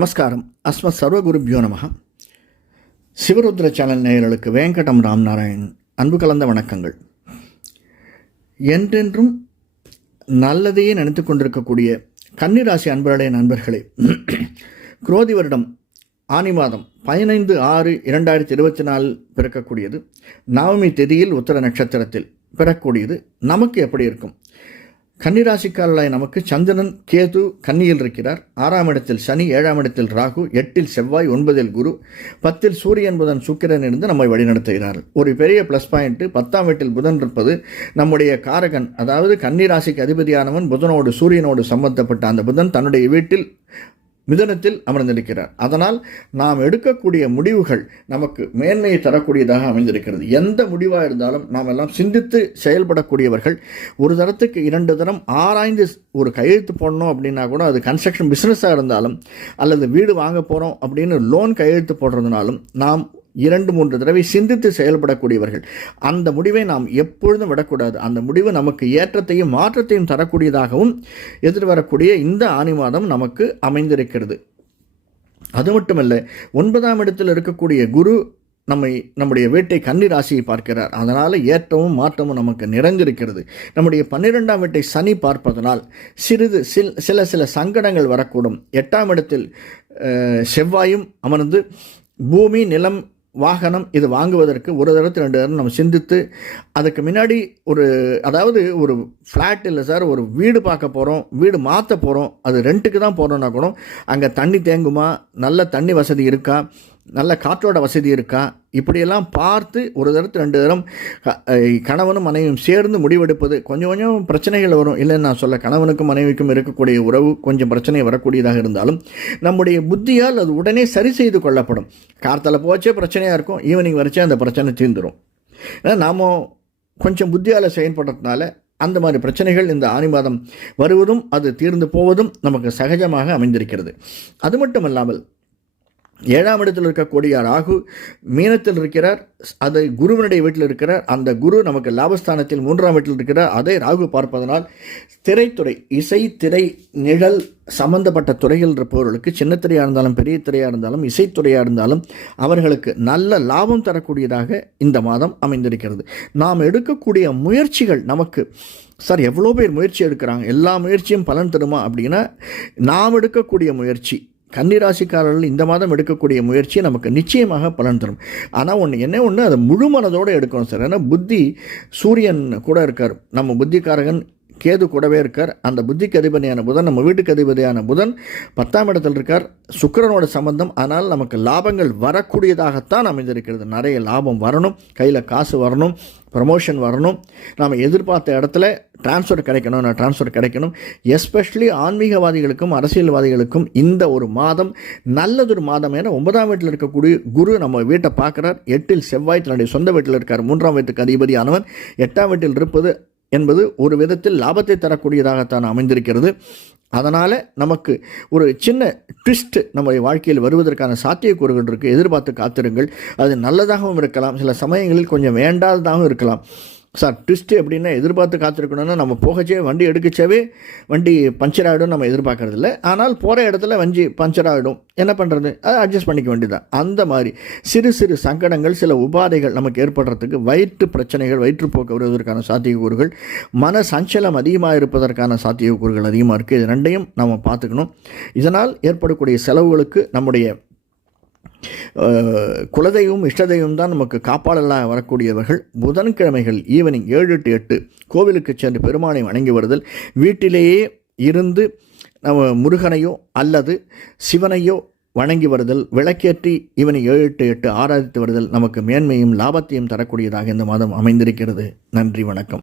நமஸ்காரம். அஸ்மத் சர்வகுருபியோ நமஹ. சிவருத்ர சேனல் நேயர்களுக்கு வேங்கடம் ராம்நாராயண் அன்பு கலந்த வணக்கங்கள். என்றென்றும் நல்லதையே நினைத்து கொண்டிருக்கக்கூடிய கன்னிராசி அன்பர்களே, நண்பர்களே, குரோதி வருடம் ஆனி மாதம் 15/6/2024 பிறக்கக்கூடியது. நவமி திதியில் உத்தர நட்சத்திரத்தில் பிறக்கக்கூடியது. நமக்கு எப்படி இருக்கும்? கன்னிராசிக்காரர்களாய் நமக்கு சந்திரன் கேது கன்னியில் இருக்கிறார். 6ஆம் இடத்தில் சனி, 7ஆம் இடத்தில் ராகு, 8இல் செவ்வாய், 9இல் குரு, 10இல் சூரியன் புதன் சுக்கிரன் இருந்து நம்மை வழிநடத்துகிறார்கள். ஒரு பெரிய ப்ளஸ் பாயிண்ட் 10ஆம் வீட்டில் புதன் இருப்பது. நம்முடைய காரகன், அதாவது கன்னிராசிக்கு அதிபதியானவன் புதனோடு சூரியனோடு சம்பந்தப்பட்ட அந்த புதன் தன்னுடைய வீட்டில் மிதுனத்தில் அமர்ந்திருக்கிறார். அதனால் நாம் எடுக்கக்கூடிய முடிவுகள் நமக்கு மேன்மையை தரக்கூடியதாக அமைந்திருக்கிறது. எந்த முடிவாக இருந்தாலும் நாம் எல்லாம் சிந்தித்து செயல்படக்கூடியவர்கள். ஒரு தரத்துக்கு 2 தரம் ஆராய்ந்து ஒரு கையெழுத்து போடணும் அப்படின்னா கூட, அது கன்ஸ்ட்ரக்ஷன் பிஸ்னஸாக இருந்தாலும் அல்லது வீடு வாங்க போகிறோம் அப்படின்னு லோன் கையெழுத்து போடுறதுனாலும் நாம் 2-3 தடவை சிந்தித்து செயல்படக்கூடியவர்கள். அந்த முடிவை நாம் எப்பொழுதும் விடக்கூடாது. அந்த முடிவு நமக்கு ஏற்றத்தையும் மாற்றத்தையும் தரக்கூடியதாகவும் எதிர்வரக்கூடிய இந்த ஆனி மாதம் நமக்கு அமைந்திருக்கிறது. அது மட்டுமல்ல, 9ஆம் இடத்தில் இருக்கக்கூடிய குரு நம்முடைய வீட்டை கன்னி ராசியை பார்க்கிறார். அதனால் ஏற்றமும் மாற்றமும் நமக்கு நிறைந்திருக்கிறது. நம்முடைய 12ஆம் வீட்டை சனி பார்ப்பதனால் சில சங்கடங்கள் வரக்கூடும். 8ஆம் இடத்தில் செவ்வாயும் அமர்ந்து பூமி, நிலம், வாகனம் இது வாங்குவதற்கு ஒரு தடவை 2 தடவை நம்ம சிந்தித்து, அதுக்கு முன்னாடி ஒரு ஃப்ளாட் இல்லை சார், ஒரு வீடு பார்க்க போகிறோம், வீடு மாற்ற போகிறோம், அது ரெண்ட்டுக்கு தான் போகிறோன்னா கூட அங்கே தண்ணி தேங்குமா, நல்ல தண்ணி வசதி இருக்கா, நல்ல காற்றோட வசதி இருக்கா, இப்படியெல்லாம் பார்த்து ஒரு தடவை 2 தரம் கணவனும் மனைவியும் சேர்ந்து முடிவெடுப்பது. கொஞ்சம் பிரச்சனைகள் வரும், இல்லைன்னு நான் சொல்ல. கணவனுக்கும் மனைவிக்கும் இருக்கக்கூடிய உறவு கொஞ்சம் பிரச்சனை வரக்கூடியதாக இருந்தாலும் நம்முடைய புத்தியால் அது உடனே சரி செய்து கொள்ளப்படும். கார்த்தால போச்சே பிரச்சனையாக இருக்கும், ஈவினிங் வரைச்சே அந்த பிரச்சனை தீர்ந்துடும். ஏன்னா நாம் கொஞ்சம் புத்தியால் செயல்படுறதுனால அந்த மாதிரி பிரச்சனைகள் இந்த ஆனி மாதம் வருவதும் அது தீர்ந்து போவதும் நமக்கு சகஜமாக அமைந்திருக்கிறது. அது மட்டும் இல்லாமல் 7ஆம் இடத்தில் இருக்கக்கூடிய ராகு மீனத்தில் இருக்கிறார். அது குருவனுடைய வீட்டில் இருக்கிறார். அந்த குரு நமக்கு லாபஸ்தானத்தில் 3ஆம் வீட்டில் இருக்கிறார். அதை ராகு பார்ப்பதனால் திரைத்துறை, இசை, திரை, நிழல் சம்பந்தப்பட்ட துறைகள் இருப்பவர்களுக்கு, சின்ன திரையாக இருந்தாலும் பெரிய திரையாக இருந்தாலும் இசைத்துறையாக இருந்தாலும் அவர்களுக்கு நல்ல லாபம் தரக்கூடியதாக இந்த மாதம் அமைந்திருக்கிறது. நாம் எடுக்கக்கூடிய முயற்சிகள் நமக்கு, சார் எவ்வளோ பேர் முயற்சி எடுக்கிறாங்க, எல்லா முயற்சியும் பலன் தருமா அப்படின்னா, நாம் எடுக்கக்கூடிய முயற்சி, கன்னிராசிக்காரர்கள் இந்த மாதம் எடுக்கக்கூடிய முயற்சி நமக்கு நிச்சயமாக பலன் தரும். ஆனால் ஒன்று அதை முழு மனதோடு எடுக்கணும் சார். ஏன்னா புத்தி, சூரியன் கூட இருக்கார், நம்ம புத்திக்காரகன் கேது கூடவே இருக்கார். அந்த புத்திக்கு அதிபதியான புதன், நம்ம வீட்டுக்கு அதிபதியான புதன் 10ஆம் இடத்தில் இருக்கார், சுக்கிரனோட சம்பந்தம். ஆனால் நமக்கு லாபங்கள் வரக்கூடியதாகத்தான் அமைந்திருக்கிறது. நிறைய லாபம் வரணும், கையில் காசு வரணும், ப்ரமோஷன் வரணும், நாம் எதிர்பார்த்த இடத்துல டிரான்ஸ்ஃபர் கிடைக்கணும். எஸ்பெஷலி ஆன்மீகவாதிகளுக்கும் அரசியல்வாதிகளுக்கும் இந்த ஒரு மாதம் நல்லதொரு மாதம். ஏன்னா 9ஆம் வீட்டில் இருக்கக்கூடிய குரு நம்ம வீட்டை பார்க்குறார். 8இல் செவ்வாய் தன்னுடைய சொந்த வீட்டில் இருக்கார். 3ஆம் வீட்டுக்கு அதிபதியானவன் 8ஆம் வீட்டில் இருப்பது என்பது ஒரு விதத்தில் லாபத்தை தரக்கூடியதாகத்தான் அமைந்திருக்கிறது. அதனால் நமக்கு ஒரு சின்ன ட்விஸ்ட் நம்முடைய வாழ்க்கையில் வருவதற்கான சாத்தியக்கூறுகள் இருக்குது. எதிர்பார்த்து காத்திருங்கள். அது நல்லதாகவும் இருக்கலாம், சில சமயங்களில் கொஞ்சம் வேண்டாததாகவும் இருக்கலாம். சார் ட்விஸ்ட்டு எப்படின்னா, எதிர்பார்த்து காத்திருக்கணும்னா நம்ம போகச்சே வண்டி எடுக்கச்சாவே வண்டி பஞ்சர் ஆகிடும் நம்ம எதிர்பார்க்கறதில்ல. ஆனால் போகிற இடத்துல வண்டி பஞ்சர் ஆகிடும், என்ன பண்ணுறது, அதை அட்ஜஸ்ட் பண்ணிக்க வேண்டியதான். அந்த மாதிரி சிறு சங்கடங்கள், சில உபாதைகள் நமக்கு ஏற்படுறதுக்கு, வயிற்று பிரச்சனைகள், வயிற்றுப்போக்கு வருவதற்கான சாத்தியக்கூறுகள், மன சஞ்சலம் அதிகமாக இருப்பதற்கான சாத்தியக்கூறுகள் அதிகமாக இருக்குது. இது ரெண்டையும் நம்ம பார்த்துக்கணும். இதனால் ஏற்படக்கூடிய செலவுகளுக்கு நம்முடைய குலதெய்வம், இஷ்டதெய்வம் தான் நமக்கு காப்பாளர்களாக வரக்கூடியவர்கள். புதன்கிழமைகள் ஈவினிங் 7 to 8 கோவிலுக்கு சென்று பெருமானை வணங்கி வருதல், வீட்டிலேயே இருந்து நம்ம முருகனையோ அல்லது சிவனையோ வணங்கி வருதல், விளக்கேற்றி ஈவினிங் 7 to 8 ஆராதித்து வருதல் நமக்கு மேன்மையும் லாபத்தையும் தரக்கூடியதாக இந்த மாதம் அமைந்திருக்கிறது. நன்றி, வணக்கம்.